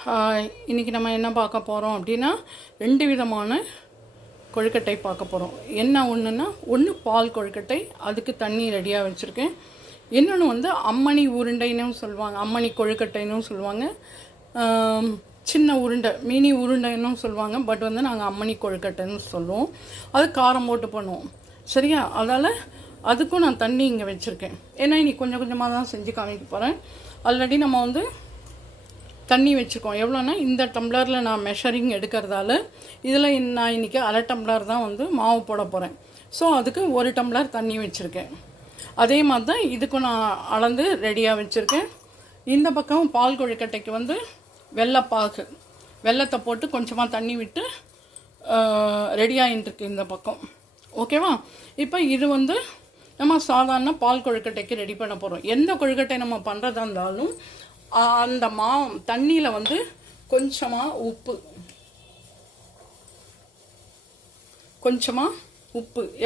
இன்றைக்கி நம்ம என்ன பார்க்க போகிறோம் அப்படின்னா 2 விதமான கொழுக்கட்டை பார்க்க போகிறோம். என்ன ஒன்றுன்னா, ஒன்று பால் கொழுக்கட்டை, அதுக்கு தண்ணி ரெடியாக வச்சுருக்கேன். இன்னொன்று வந்து அம்மணி உருண்டைன்னு சொல்லுவாங்க, அம்மணி கொழுக்கட்டைன்னு சொல்லுவாங்க. சின்ன உருண்டை, மினி உருண்டைன்னு சொல்லுவாங்க. பட் வந்து நாங்கள் அம்மணி கொழுக்கட்டைன்னு சொல்லுவோம். அது காரம் போட்டு பண்ணுவோம். சரியா? அதால் அதுக்கும் நான் தண்ணி இங்கே வச்சுருக்கேன். ஏன்னா இன்னைக்கு கொஞ்சம் கொஞ்சமாக தான் செஞ்சு காமிக்க போகிறேன். ஆல்ரெடி நம்ம வந்து தண்ணி வச்சுருக்கோம். எவ்வளோன்னா, இந்த டம்ளரில் நான் மெஷரிங் எடுக்கிறதால இதில் நான் இன்றைக்கி அரை டம்ளர் தான் வந்து மாவு போட போகிறேன். ஸோ அதுக்கு 1 டம்ளர் தண்ணி வச்சுருக்கேன். அதே மாதிரி தான் இதுக்கும் நான் அளந்து ரெடியாக வச்சுருக்கேன். இந்த பக்கம் பால் கொழுக்கட்டைக்கு வந்து வெள்ளைப்பாகு, வெள்ளத்தை போட்டு கொஞ்சமாக தண்ணி விட்டு ரெடி ஆகிட்டுருக்கு இந்த பக்கம். ஓகேவா? இப்போ இது வந்து நம்ம சாதாரண பால் கொழுக்கட்டைக்கு ரெடி பண்ண போகிறோம். எந்த கொழுக்கட்டை நம்ம பண்ணுறதா இருந்தாலும் அந்த தண்ணியில் வந்து கொஞ்சமாக உப்பு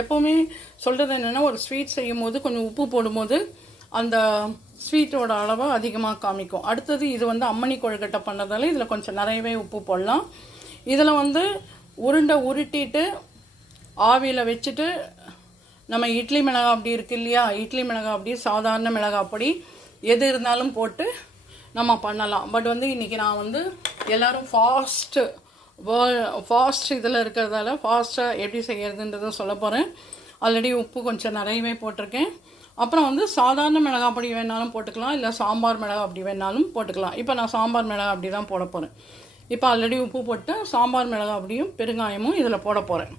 எப்போவுமே சொல்கிறது என்னென்னா, ஒரு ஸ்வீட் செய்யும் போது கொஞ்சம் உப்பு போடும்போது அந்த ஸ்வீட்டோட அளவை அதிகமாக காமிக்கும். அடுத்தது இது வந்து அம்மணி கொழுக்கட்டை பண்ணுறதால இதில் கொஞ்சம் நிறையவே உப்பு போடலாம். இதில் வந்து உருண்டை உருட்டிட்டு ஆவியில் வச்சுட்டு நம்ம இட்லி மிளகாய் அப்படி இருக்கு இல்லையா, இட்லி மிளகாய் அப்படி சாதாரண மிளகாய் பொடி எது இருந்தாலும் போட்டு நம்ம பண்ணலாம். பட் வந்து இன்றைக்கி நான் வந்து எல்லோரும் ஃபாஸ்ட் இதில் இருக்கிறதால ஃபாஸ்ட்டாக எப்படி செய்கிறதுன்றதை சொல்ல போகிறேன். ஆல்ரெடி உப்பு கொஞ்சம் நிறையவே போட்டிருக்கேன். அப்புறம் வந்து சாதாரண மிளகாய் அப்படி வேணாலும் போட்டுக்கலாம், இல்லை சாம்பார் மிளகாய் அப்படி வேணாலும் போட்டுக்கலாம். இப்போ நான் சாம்பார் மிளகாய் அப்படி தான் போட போகிறேன். இப்போ ஆல்ரெடி உப்பு போட்டு சாம்பார் மிளகாய் அப்படியும் பெருங்காயமும் இதில் போட போகிறேன்.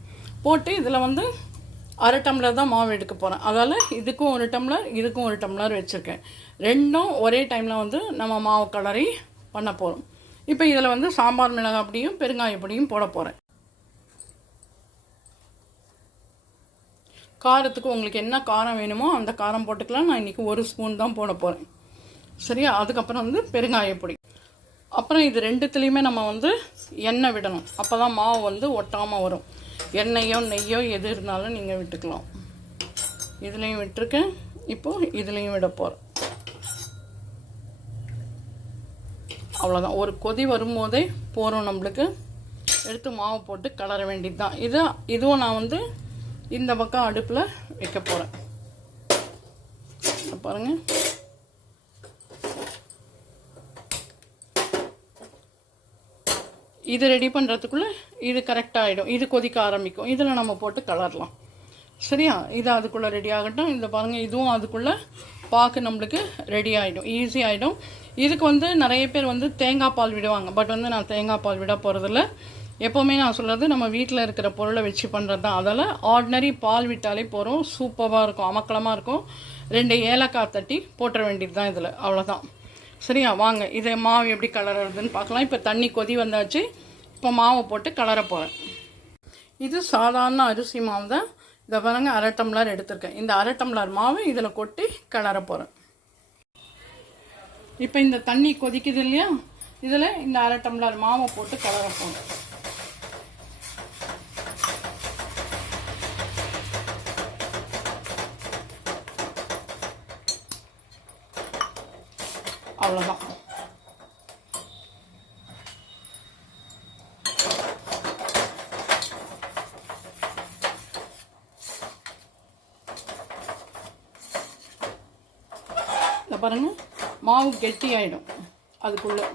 போட்டு இதில் வந்து அரை டம்ளர் தான் மாவு எடுக்க போகிறேன். அதால் இதுக்கும் 1 டம்ளர், இதுக்கும் 1 டம்ளர் வச்சுருக்கேன். ரெண்டும் ஒரே டைமில் வந்து நம்ம மாவு கலரி பண்ண போகிறோம். இப்போ இதில் வந்து சாம்பார் மிளகாய் அப்படியும் பெருங்காய பொடியும் போட போகிறேன். காரத்துக்கு உங்களுக்கு என்ன காரம் வேணுமோ அந்த காரம் போட்டுக்கலாம். நான் இன்றைக்கி 1 ஸ்பூன் தான் போட போகிறேன். சரியா? அதுக்கப்புறம் வந்து பெருங்காய பொடி. அப்புறம் இது ரெண்டுத்துலேயுமே நம்ம வந்து எண்ணெய் விடணும். அப்போ தான் மாவு வந்து ஒட்டாமல் வரும். எண்ணெயோ நெய்யோ எது இருந்தாலும் நீங்கள் விட்டுக்கலாம். இதுலேயும் விட்டுருக்கேன், இப்போது இதுலேயும் விட போகிறேன். அவ்வளோதான். ஒரு கொதி வரும்போதே போகிறோம், நம்மளுக்கு எடுத்து மாவு போட்டு கலர வேண்டியது தான். இதுவும் நான் வந்து இந்த பக்கம் அடுப்பில் வைக்க போகிறேன். பாருங்கள், இது ரெடி பண்ணுறதுக்குள்ளே இது கரெக்டாக ஆகிடும். இது கொதிக்க ஆரம்பிக்கும். இதில் நம்ம போட்டு கலரலாம். சரியா? இது அதுக்குள்ளே ரெடி ஆகட்டும். இந்த பாருங்கள், இதுவும் அதுக்குள்ளே பாக்கு நம்மளுக்கு ரெடி ஆகிடும், ஈஸி ஆகிடும். இதுக்கு வந்து நிறைய பேர் வந்து தேங்காய் பால் விடுவாங்க. பட் வந்து நான் தேங்காய் பால் விட போகிறதில்ல. எப்போவுமே நான் சொல்கிறது நம்ம வீட்டில் இருக்கிற பொருளை வச்சு பண்ணுறது தான். அதால் ஆர்டினரி பால் விட்டாலே போகிறோம். சூப்பராக இருக்கும், அமக்கலமாக இருக்கும். 2 ஏலக்காய் தட்டி போட்டுற வேண்டியது தான் இதில். அவ்வளோதான். சரியா? வாங்க இதை மாவு எப்படி கலர்றதுன்னு பார்க்கலாம். இப்போ தண்ணி கொதி வந்தாச்சு. இப்போ மாவை போட்டு கலர போகிறேன். இது சாதாரண அரிசி மாவு தான். இதை பாருங்க, அரை டம்ளர் எடுத்திருக்கேன். இந்த அரை டம்ளர் மாவு இதில் கொட்டி கலர போகிறேன். இப்போ இந்த தண்ணி கொதிக்குது இல்லையா, இதில் இந்த அரை டம்ளர் மாவை போட்டு கலர போகிறேன். அவ்வளோதான். இதை பாருங்க, மாவு கெட்டி ஆகிடும் அதுக்குள்ளே.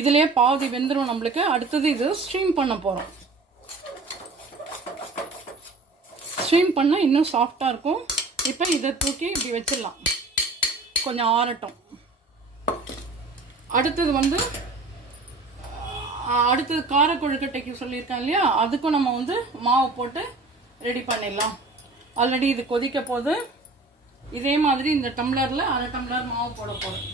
இதிலே பாதி வெந்துடும் நம்மளுக்கு. அடுத்தது இது ஸ்ட்ரீம் பண்ண போகிறோம். ஸ்ட்ரீம் பண்ணால் இன்னும் சாஃப்டாக இருக்கும். இப்போ இதை தூக்கி இப்படி வச்சிடலாம், கொஞ்சம் ஆறட்டும். அடுத்தது கார கொழுக்கட்டைக்கு சொல்லியிருக்கேன் இல்லையா, அதுக்கும் நம்ம வந்து மாவு போட்டு ரெடி பண்ணிடலாம். ஆல்ரெடி இது கொதிக்க போது. இதே மாதிரி இந்த டம்ளரில் அரை டம்ளர் மாவு போட போகிறோம்.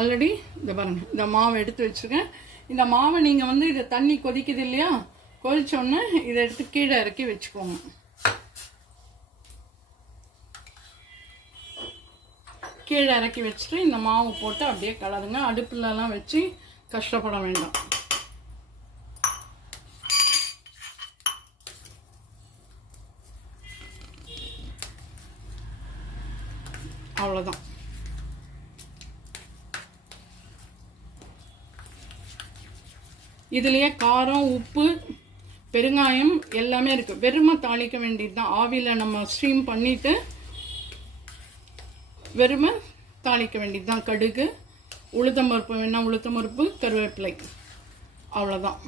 ஆல்ரெடி இந்த பாருங்கள், இந்த மாவை எடுத்து வச்சுருக்கேன். இந்த மாவை நீங்கள் வந்து இது தண்ணி கொதிக்குது இல்லையா, கொதிச்சோடனே இதை எடுத்து கீழே இறக்கி வச்சுக்கோங்க. கீழே இறக்கி வச்சுட்டு இந்த மாவு போட்டு அப்படியே கலருங்க. அடுப்புலலாம் வச்சு கஷ்டப்பட வேண்டாம். அவ்வளோதான். இதுலேயே காரம், உப்பு, பெருங்காயம் எல்லாமே இருக்குது. வெறுமை தாளிக்க வேண்டியது தான். ஆவியில் நம்ம ஸ்டீம் பண்ணிவிட்டு வெறுமை தாளிக்க வேண்டியது தான். கடுகு, உளுத்தம்பருப்பு வேணால் உளுத்தம்பருப்பு, கருவேப்பிலை, அவ்வளோதான்.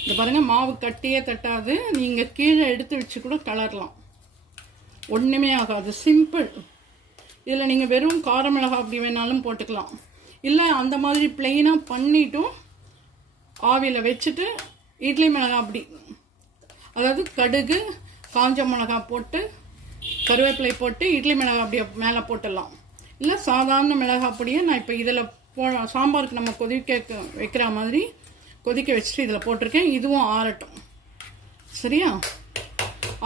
இந்த பாருங்கள், மாவு கட்டியே தட்டாது. நீங்கள் கீழே எடுத்து வச்சு கூட கலரலாம், ஒன்றுமே ஆகாது. சிம்பிள். இதில் நீங்கள் வெறும் கார மிளகாய் அப்படி வேணாலும் போட்டுக்கலாம். இல்லை அந்த மாதிரி ப்ளெயினாக பண்ணிட்டும் ஆவியில் வச்சுட்டு இட்லி மிளகாய் அப்படி, அதாவது கடுகு, காஞ்ச மிளகாய் போட்டு கருவேப்பிலை போட்டு இட்லி மிளகாய் அப்படியே மேலே போட்டுடலாம். இல்லை சாதாரண மிளகாய் பொடியை நான் இப்போ இதில் சாம்பாருக்கு நம்ம கொதிக்க வைக்கிற மாதிரி கொதிக்க வச்சுட்டு இதில் போட்டிருக்கேன். இதுவும் ஆறட்டும். சரியா?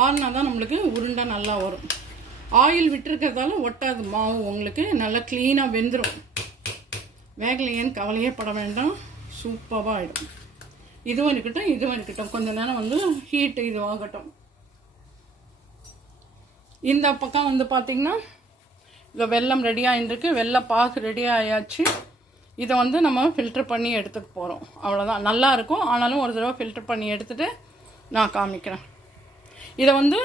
ஆறுனா தான் நம்மளுக்கு உருண்டை நல்லா வரும். ஆயில் விட்டுருக்கிறதால ஒட்டாது மாவு, உங்களுக்கு நல்லா க்ளீனாக வெந்துடும். வேகலையேன்னு கவலையே பட வேண்டாம், சூப்பராக ஆகிடும். இதுவும் இருக்கட்டும். கொஞ்சம் நேரம் வந்து ஹீட்டு இது ஆகட்டும். இந்த பக்கம் வந்து பார்த்திங்கன்னா இதில் வெல்லம் ரெடியாகிருக்கு. வெல்லம் பாகு ரெடி ஆயாச்சு. இதை வந்து நம்ம ஃபில்டர் பண்ணி எடுத்துக்க போகிறோம். அவ்வளோதான். நல்லாயிருக்கும். ஆனாலும் ஒரு தடவை ஃபில்டர் பண்ணி எடுத்துகிட்டு நான் காமிக்கிறேன். இதை வந்து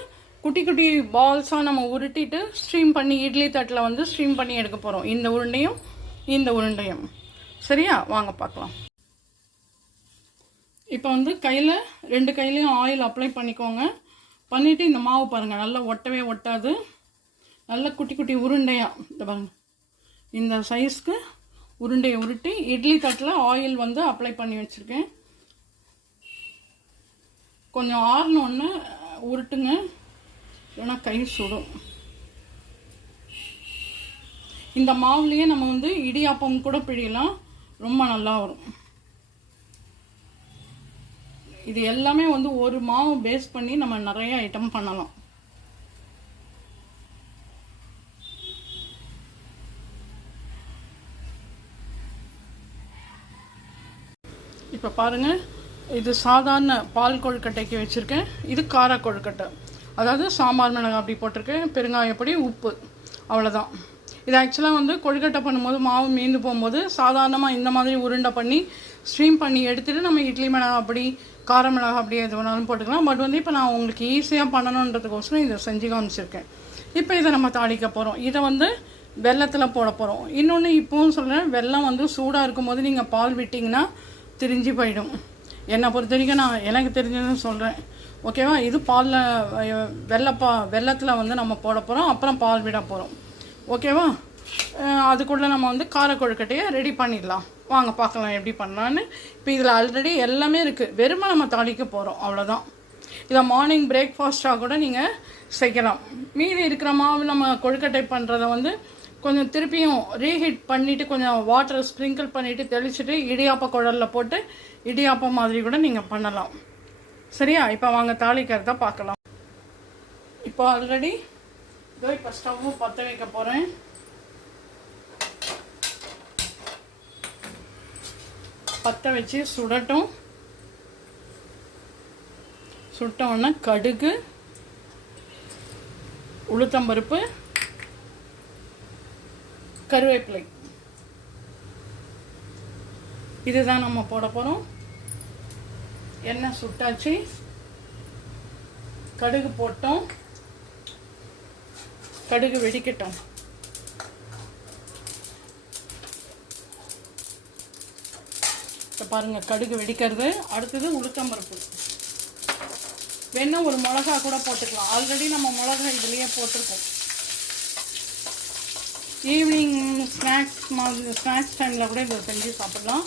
குட்டி குட்டி பால்ஸாக நம்ம உருட்டிட்டு ஸ்ட்ரீம் பண்ணி இட்லி தட்டில் வந்து ஸ்ட்ரீம் பண்ணி எடுக்க போகிறோம். இந்த உருண்டையும். சரியா? வாங்க பார்க்கலாம். இப்போ வந்து ரெண்டு கையிலையும் ஆயில் அப்ளை பண்ணிக்கோங்க. பண்ணிவிட்டு இந்த மாவு பாருங்கள், நல்லா ஒட்டவே ஒட்டாது. நல்லா குட்டி குட்டி உருண்டையாக இந்த பாருங்கள், இந்த சைஸ்க்கு உருண்டையை உருட்டி இட்லி தட்டில் ஆயில் வந்து அப்ளை பண்ணி வச்சுருக்கேன். கொஞ்சம் ஆறணுன்னு உருட்டுங்க, இல்லைன்னா கை சுடும். இந்த மாவுலேயே நம்ம வந்து இடியாப்பம் கூட பிழியலாம், ரொம்ப நல்லா வரும். இது எல்லாமே வந்து ஒரு மாவு பேஸ் பண்ணி நம்ம நிறைய ஐட்டம் பண்ணலாம். இப்போ பாருங்கள், இது சாதாரண பால் கொழுக்கட்டைக்கு வச்சுருக்கேன். இது கார கொழுக்கட்டை, அதாவது சாம்பார் மிளகாய் அப்படி போட்டிருக்கேன், பெருங்காயப்பொடி, உப்பு, அவ்வளோதான். இது ஆக்சுவலாக வந்து கொழுக்கட்டை பண்ணும்போது மாவு மீந்து போகும்போது சாதாரணமாக இந்த மாதிரி உருண்டை பண்ணி ஸ்ட்ரீம் பண்ணி எடுத்துகிட்டு நம்ம இட்லி மிளகாய் அப்படி கார மிளகாய் அப்படி எது வேணாலும் போட்டுக்கலாம். பட் வந்து இப்போ நான் உங்களுக்கு ஈஸியாக பண்ணணுன்றதுக்கோசரம் இதை செஞ்சு காமிச்சிருக்கேன். இப்போ இதை நம்ம தாளிக்க போகிறோம். இதை வந்து வெல்லத்தில் போட போகிறோம். இன்னொன்று இப்போவும் சொல்கிறேன், வெல்லம் வந்து சூடாக இருக்கும்போது நீங்கள் பால் விட்டிங்கன்னா திரிஞ்சு போயிடும். என்னை பொறுத்த வரைக்கும் நான் எனக்கு தெரிஞ்சதுன்னு சொல்கிறேன். ஓகேவா? இது பாலில் வெல்லத்தில் வந்து நம்ம போட போகிறோம். அப்புறம் பால் விட போகிறோம். ஓகேவா? அதுக்குள்ளே நம்ம வந்து கார கொழுக்கட்டையை ரெடி பண்ணிடலாம். வாங்க பார்க்கலாம் எப்படி பண்ணலான்னு. இப்போ இதில் ஆல்ரெடி எல்லாமே இருக்குது, வெறுமை நம்ம தாளிக்க போகிறோம், அவ்வளோதான். இதை மார்னிங் பிரேக்ஃபாஸ்ட்டாக கூட நீங்கள் செய்யலாம். மீதி இருக்கிற மாவு நம்ம கொழுக்கட்டை பண்ணுறத வந்து கொஞ்சம் திருப்பியும் ரீஹீட் பண்ணிவிட்டு கொஞ்சம் வாட்டரை ஸ்ப்ரிங்கிள் பண்ணிவிட்டு தெளிச்சுட்டு இடியாப்ப குழலில் போட்டு இடியாப்பம் மாதிரி கூட நீங்கள் பண்ணலாம். சரியா? இப்போ வாங்க தாளிக்கிறத பார்க்கலாம். இப்போ ஆல்ரெடி இப்போ ஸ்டவ்வு பற்ற வைக்க போகிறேன். பற்ற வச்சு சுடட்டும். சுட்டோன்னா கடுகு, உளுத்தம்பருப்பு, கருவேப்பிலை, இதுதான் நம்ம போட போகிறோம். எண்ணெய் சுட்டாச்சு, கடுகு போட்டோம். கடுகு வெடிக்கட்டும். இப்போ பாருங்கள், கடுகு வெடிக்கிறது. அடுத்தது உளுத்தம்பருப்பு. வேணா ஒரு மிளகா கூட போட்டுக்கலாம். ஆல்ரெடி நம்ம மிளகா இதுலேயே போட்டிருக்கோம். ஈவினிங் ஸ்நாக்ஸ் டைமில் கூட இதை செஞ்சு சாப்பிட்லாம்.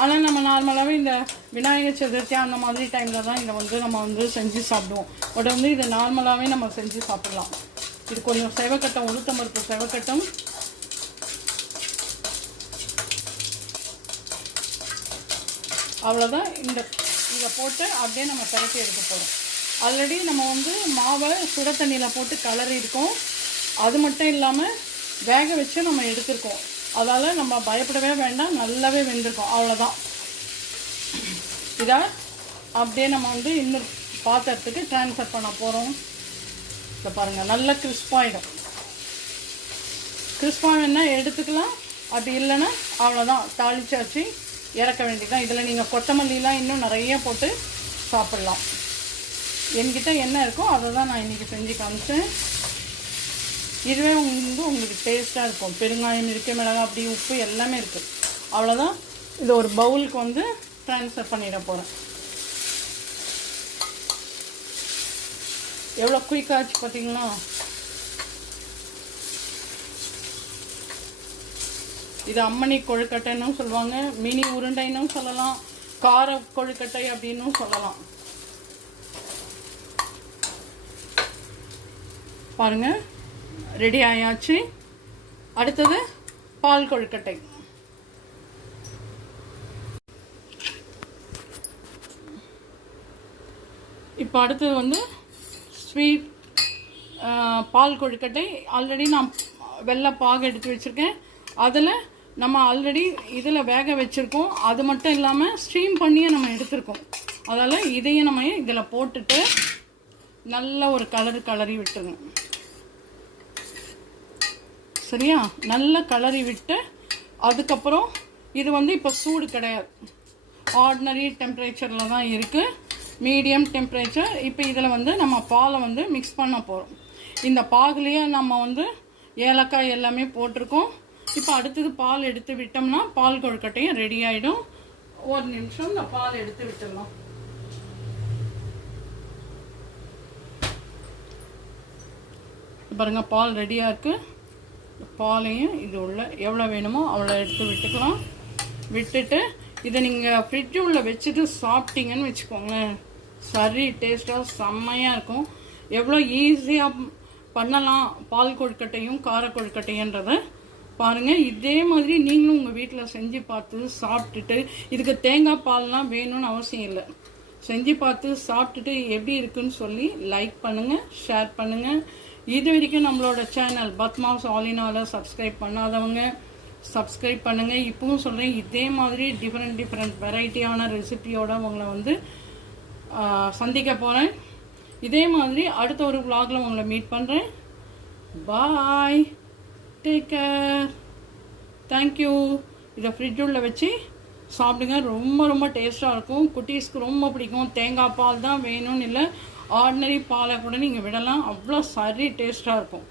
ஆனால் நம்ம நார்மலாகவே இந்த விநாயகர் சதுர்த்தி அந்த மாதிரி டைமில் தான் இதை வந்து நம்ம வந்து செஞ்சு சாப்பிடுவோம். பட் வந்து இதை நார்மலாகவே நம்ம செஞ்சு சாப்பிட்லாம். இது கொஞ்சம் செவக்கட்டும், உளுத்தம்பருப்பு செவக்கட்டும். அவ்வளோதான். இதை போட்டு அப்படியே நம்ம திரட்டி எடுக்க போகிறோம். ஆல்ரெடி நம்ம வந்து மாவை சுட தண்ணியில் போட்டு கலரி இருக்கோம். அது மட்டும் இல்லாமல் வேக வச்சு நம்ம எடுத்துருக்கோம். அதால் நம்ம பயப்படவே வேண்டாம், நல்லாவே வெந்திருக்கோம். அவ்வளோதான். இதை அப்படியே நம்ம வந்து இன்னொரு பாத்திரத்துக்கு ட்ரான்ஸ்ஃபர் பண்ண போகிறோம். இதை பாருங்கள், நல்லா கிறிஸ்பாயிடும். கிறிஸ்பாக வேணால் எடுத்துக்கலாம், அப்படி இல்லைன்னா அவ்வளோதான், தாளிச்சாச்சு இறக்க வேண்டியதான். இதில் நீங்கள் கொத்தமல்லிலாம் இன்னும் நிறைய போட்டு சாப்பிட்லாம். என்கிட்ட என்ன இருக்கோ அதை தான் நான் இன்றைக்கி செஞ்சு காமிச்சேன். இதுவே உங்களுக்கு டேஸ்ட்டாக இருக்கும். பெருங்காயம் இருக்குது, மிளகாய் அப்படி உப்பு எல்லாமே இருக்குது. அவ்வளோதான். இது ஒரு பவுலுக்கு வந்து ட்ரான்ஸ்ஃபர் பண்ணிட போகிறேன். எவ்வளோ குயிக்காச்சு பார்த்தீங்களா? இது அம்மணி கொழுக்கட்டைன்னு சொல்லுவாங்க, மினி உருண்டைன்னு சொல்லலாம், கார கொழுக்கட்டை அப்படின்னு சொல்லலாம். பாருங்க, ரெடி ஆயாச்சு. அடுத்தது பால் கொழுக்கட்டை. இப்போ அடுத்தது வந்து ஸ்வீட் பால் கொழுக்கட்டை. ஆல்ரெடி நான் வெள்ளை பாகு எடுத்து வச்சுருக்கேன். அதில் நம்ம ஆல்ரெடி இதில் வேக வச்சுருக்கோம். அது மட்டும் இல்லாமல் ஸ்டீம் பண்ணியே நம்ம எடுத்துருக்கோம். அதால் இதையும் நம்ம இதில் போட்டுட்டு நல்ல ஒரு கலரி விட்டுருங்க. சரியா? நல்ல கலரி விட்டு அதுக்கப்புறம் இது வந்து இப்போ சூடு கிடையாது, ஆர்டினரி டெம்பரேச்சரில் தான் இருக்குது, மீடியம் டெம்பரேச்சர். இப்போ இதில் வந்து நம்ம பாலை வந்து மிக்ஸ் பண்ண போகிறோம். இந்த பாகுலேயே நம்ம வந்து ஏலக்காய் எல்லாமே போட்டிருக்கோம். இப்போ அடுத்தது பால் எடுத்து விட்டோம்னா பால் கொழுக்கட்டையும் ரெடி ஆகிடும். ஒரு நிமிஷம் இந்த பால் எடுத்து விட்டுடலாம். பாருங்க, பால் ரெடியாக இருக்குது. பாலையும் இது உள்ள எவ்வளோ வேணுமோ அவ்வளோ எடுத்து விட்டுக்கலாம். விட்டுட்டு இதை நீங்கள் ஃப்ரிட்ஜு உள்ள வச்சுட்டு சாப்பிட்டீங்கன்னு வச்சுக்கோங்களேன், சரி டேஸ்ட்டாக செம்மையாக இருக்கும். எவ்வளோ ஈஸியாக பண்ணலாம் பால் கொழுக்கட்டையும் கார கொழுக்கட்டைன்றதை பாருங்கள். இதே மாதிரி நீங்களும் உங்கள் வீட்டில் செஞ்சு பார்த்து சாப்பிட்டுட்டு, இதுக்கு தேங்காய் பால்லாம் வேணும்னு அவசியம் இல்லை, செஞ்சு பார்த்து சாப்பிட்டுட்டு எப்படி இருக்குன்னு சொல்லி லைக் பண்ணுங்கள், ஷேர் பண்ணுங்கள். இது வரைக்கும் நம்மளோட சேனல் பத்மாஸ் ஆல் இன் ஆலை சப்ஸ்கிரைப் பண்ணாதவங்க சப்ஸ்கிரைப் பண்ணுங்கள். இப்பவும் சொல்கிறேன், இதே மாதிரி டிஃப்ரெண்ட் வெரைட்டியான ரெசிபியோட உங்களை வந்து சந்திக்க போகிறேன். இதே மாதிரி அடுத்த ஒரு vlogல உங்களை மீட் பண்ணுறேன். பாய், டேக் கேர், தேங்க்யூ. இதை ஃப்ரிட்ஜ் உள்ள வச்சு சாப்பிடுங்க, ரொம்ப டேஸ்ட்டாக இருக்கும். குட்டீஸ்க்கு ரொம்ப பிடிக்கும். தேங்காய் பால் தான் வேணும்னு இல்லை, ஆர்டினரி பாலை கூட நீங்கள் விடலாம், அவ்வளோ சரி டேஸ்ட்டாக இருக்கும்.